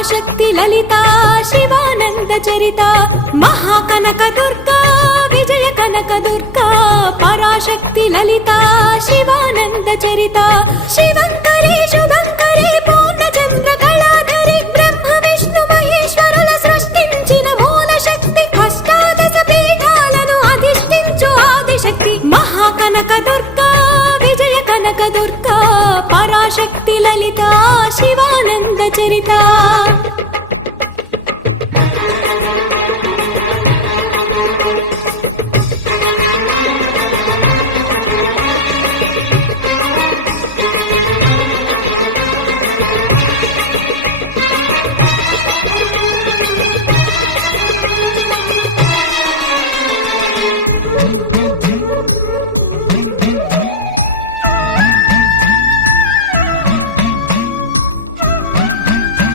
పరాశక్తి లలిత శివానంద చరిత మహాకనక దుర్గా విజయ కనక దుర్గా పరాశక్తి లలిత శివానంద చరిత శివంకరి శుభంకరి పూర్ణచంద్ర కళాధరి బ్రహ్మ విష్ణు మహేశ్వరుల సృష్టించిన మూల శక్తి అష్టాదశ పీఠాలను అధిష్ఠించు ఆదిశక్తి మహాకనక దుర్గా విజయ కనక దుర్గా పరాశక్తి లలిత శివానంద చరిత